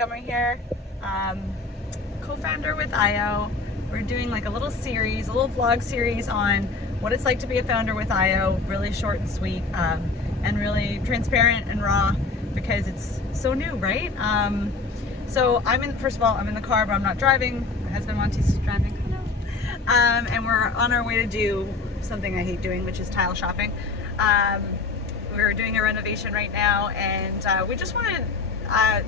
Montgomery here, co-founder with IYO. We're doing like a little series, a little vlog series on what it's like to be a founder with IYO, really short and sweet, and really transparent and raw because it's so new, right? So first of all, I'm in the car, but I'm not driving. My husband Monty's driving, and we're on our way to do something I hate doing, which is tile shopping. We're doing a renovation right now, and we just wanted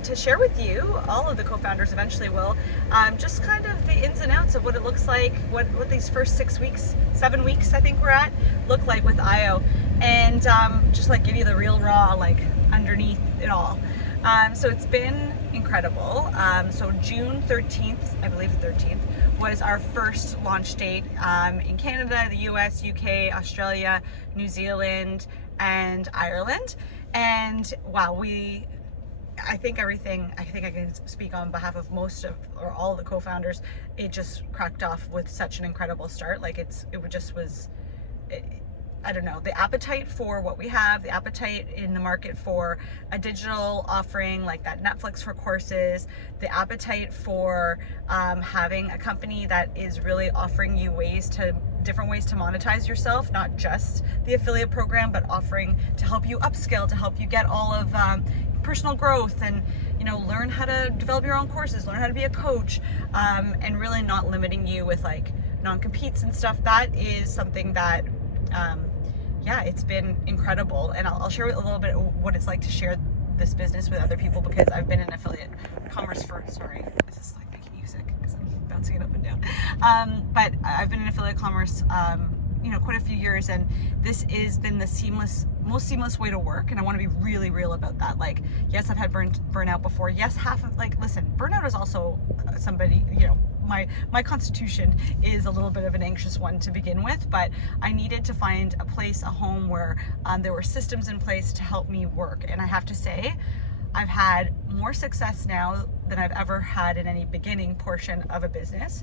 to share with you, all of the co-founders eventually will, just kind of the ins and outs of what it looks like, what these first 7 weeks I think we're at, look like with IYO, and just like give you the real raw, like underneath it all. So it's been incredible. So June 13th, I believe 13th, was our first launch date in Canada, the US, UK, Australia, New Zealand, and Ireland. And wow, I think I can speak on behalf of most of, or all of the co-founders, it just cracked off with such an incredible start. Like I don't know, the appetite for what we have, the appetite in the market for a digital offering like that Netflix for courses, the appetite for having a company that is really offering you different ways to monetize yourself, not just the affiliate program, but offering to help you upskill, to help you get all of personal growth and, you know, learn how to develop your own courses, learn how to be a coach, and really not limiting you with like non-competes and stuff. That is something that yeah, it's been incredible, and I'll share a little bit of what it's like to share this business with other people, because I've been in affiliate commerce for, sorry, this is like making music because I'm bouncing it up and down, but I've been in affiliate commerce you know, quite a few years, and this has been the most seamless way to work, and I want to be really real about that. Like, yes, I've had burnout before. Yes, listen, burnout is also somebody, you know, my constitution is a little bit of an anxious one to begin with, but I needed to find a place, a home where there were systems in place to help me work. And I have to say, I've had more success now than I've ever had in any beginning portion of a business,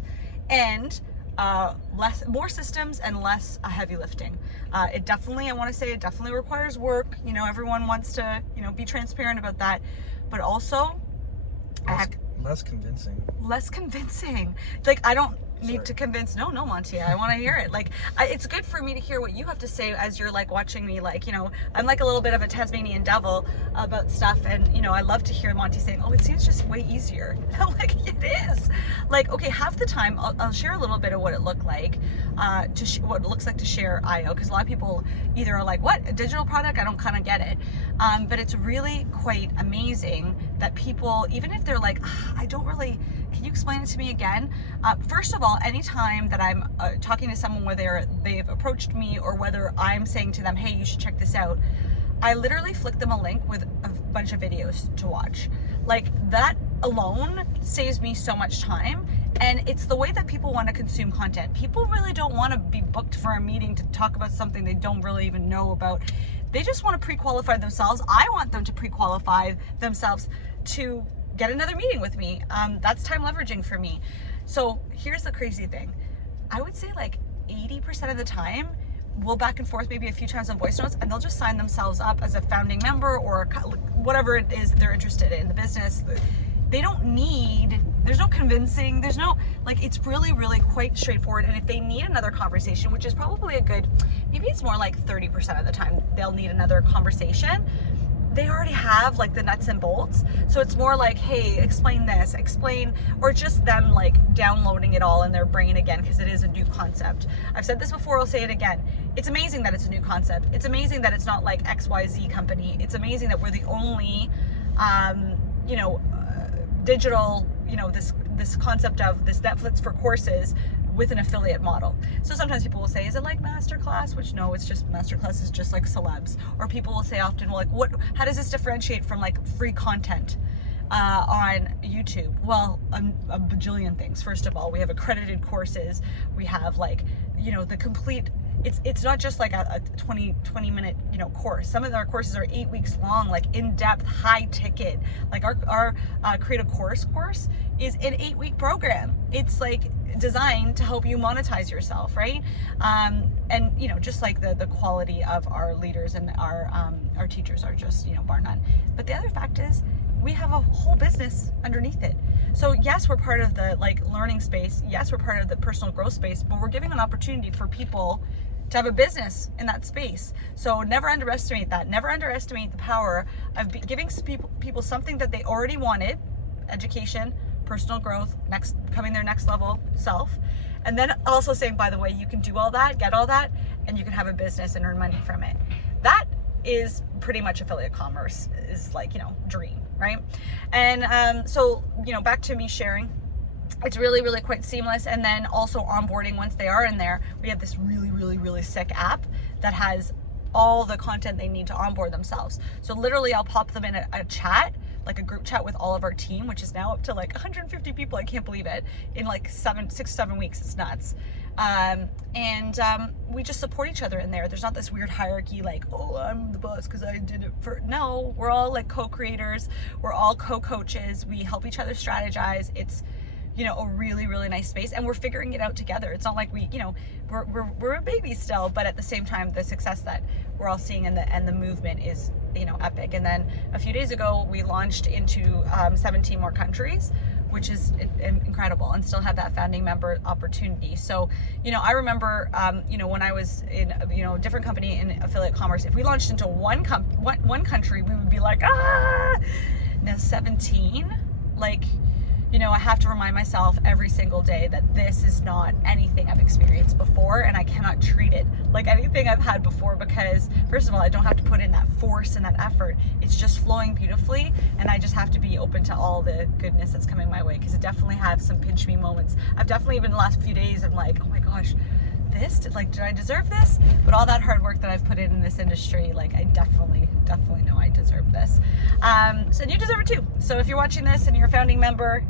and more systems and less heavy lifting. It definitely, I want to say, it definitely requires work. You know, everyone wants to, you know, be transparent about that, but also less convincing. Less convincing. Like, I don't need to convince. No, Monty, I want to hear it. Like, it's good for me to hear what you have to say as you're like watching me. Like, you know, I'm like a little bit of a Tasmanian devil about stuff, and you know, I love to hear Monty saying, "Oh, it seems just way easier." I'm like, it is. Like, okay, half the time I'll share a little bit of what it looked like, what it looks like to share IYO, because a lot of people either are like, "What, a digital product? I don't kind of get it," but it's really quite amazing that people, even if they're like, "I don't really," can you explain it to me again? First of all, anytime that I'm talking to someone, whether they've approached me or whether I'm saying to them, "Hey, you should check this out," I literally flick them a link with a bunch of videos to watch. Like, that alone saves me so much time. And it's the way that people want to consume content. People really don't want to be booked for a meeting to talk about something they don't really even know about. They just want to pre-qualify themselves. I want them to pre-qualify themselves to get another meeting with me. That's time leveraging for me. So here's the crazy thing. I would say like 80% of the time, we'll back and forth maybe a few times on voice notes, and they'll just sign themselves up as a founding member or whatever it is that they're interested in, the business. They don't need, there's no convincing, there's no, like, it's really quite straightforward. And if they need another conversation, which is probably a good, maybe it's more like 30% of the time they'll need another conversation, they already have like the nuts and bolts. So it's more like, hey, explain this, or just them like downloading it all in their brain again, because it is a new concept. I've said this before, I'll say it again. It's amazing that it's a new concept. It's amazing that it's not like XYZ company. It's amazing that we're the only, you know, digital, you know, this concept of this Netflix for courses with an affiliate model. So sometimes people will say, is it like masterclass? Which, no, it's just, masterclass is just like celebs. Or people will say often, well, like, how does this differentiate from like free content on YouTube? Well, a bajillion things. First of all, we have accredited courses. We have like, you know, the complete, it's not just like a 20 minute, you know, course. Some of our courses are 8 weeks long, like in-depth, high ticket. Like our Create a Course is an 8-week program. It's like designed to help you monetize yourself, right? And you know, just like the quality of our leaders and our teachers are just, you know, bar none. But the other fact is, we have a whole business underneath it. So yes, we're part of the like learning space. Yes, we're part of the personal growth space, but we're giving an opportunity for people to have a business in that space. So never underestimate that. Never underestimate the power of giving people something that they already wanted, education, personal growth, becoming their next level self. And then also saying, by the way, you can do all that, get all that, and you can have a business and earn money from it. That is pretty much affiliate commerce is like, dream, right? And so, back to me sharing. It's really, really quite seamless. And then also onboarding, once they are in there, we have this really, really, really sick app that has all the content they need to onboard themselves. So literally I'll pop them in a chat, like a group chat with all of our team, which is now up to like 150 people. I can't believe it. In like 6 7 weeks. It's nuts. We just support each other in there. There's not this weird hierarchy like, oh, I'm the boss because I did it for. No, we're all like co-creators. We're all co-coaches. We help each other strategize. It's a really, really nice space, and we're figuring it out together. It's not like we're a baby still, but at the same time, the success that we're all seeing and the movement is, epic. And then a few days ago, we launched into 17 more countries, which is incredible, and still have that founding member opportunity. So, I remember, when I was in, a different company in affiliate commerce, if we launched into one country, we would be like, now 17, like, I have to remind myself every single day that this is not anything I've experienced before, and I cannot treat it like anything I've had before, because first of all, I don't have to put in that force and that effort. It's just flowing beautifully, and I just have to be open to all the goodness that's coming my way, because it definitely have some pinch me moments. I've definitely, even the last few days, I'm like, oh my gosh, did I deserve this? But all that hard work that I've put in this industry, like, I definitely know I deserve this. So you deserve it too. So if you're watching this and you're a founding member,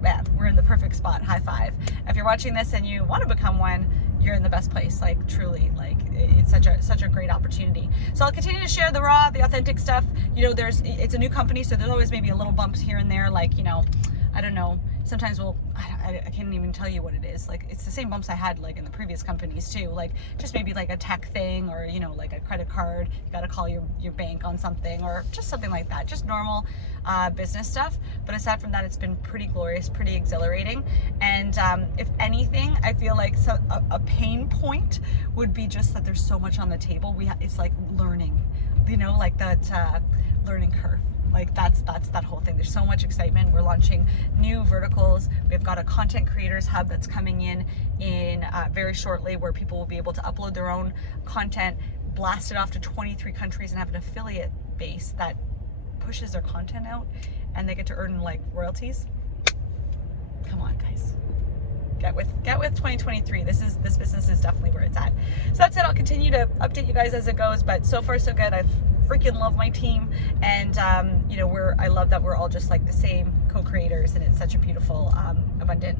man, we're in the perfect spot. High five. If you're watching this and you want to become one, you're in the best place. Like, truly, like, it's such a great opportunity. So I'll continue to share the raw, the authentic stuff. It's a new company, so there's always maybe a little bumps here and there. Like, I don't know. Sometimes I can't even tell you what it is. Like, it's the same bumps I had like in the previous companies too. Like, just maybe like a tech thing, or like a credit card. You got to call your bank on something, or just something like that. Just normal business stuff. But aside from that, it's been pretty glorious, pretty exhilarating. And if anything, I feel like a pain point would be just that there's so much on the table. It's like learning, like that learning curve. Like, that's that whole thing. There's so much excitement. We're launching new verticals. We've got a content creators hub that's coming in very shortly, where people will be able to upload their own content, blast it off to 23 countries, and have an affiliate base that pushes their content out, and they get to earn like royalties. Come on, guys. Get with 2023. This business is definitely where it's at. So that's it. I'll continue to update you guys as it goes, but so far so good. I've freaking love my team, and I love that we're all just like the same co-creators, and it's such a beautiful abundant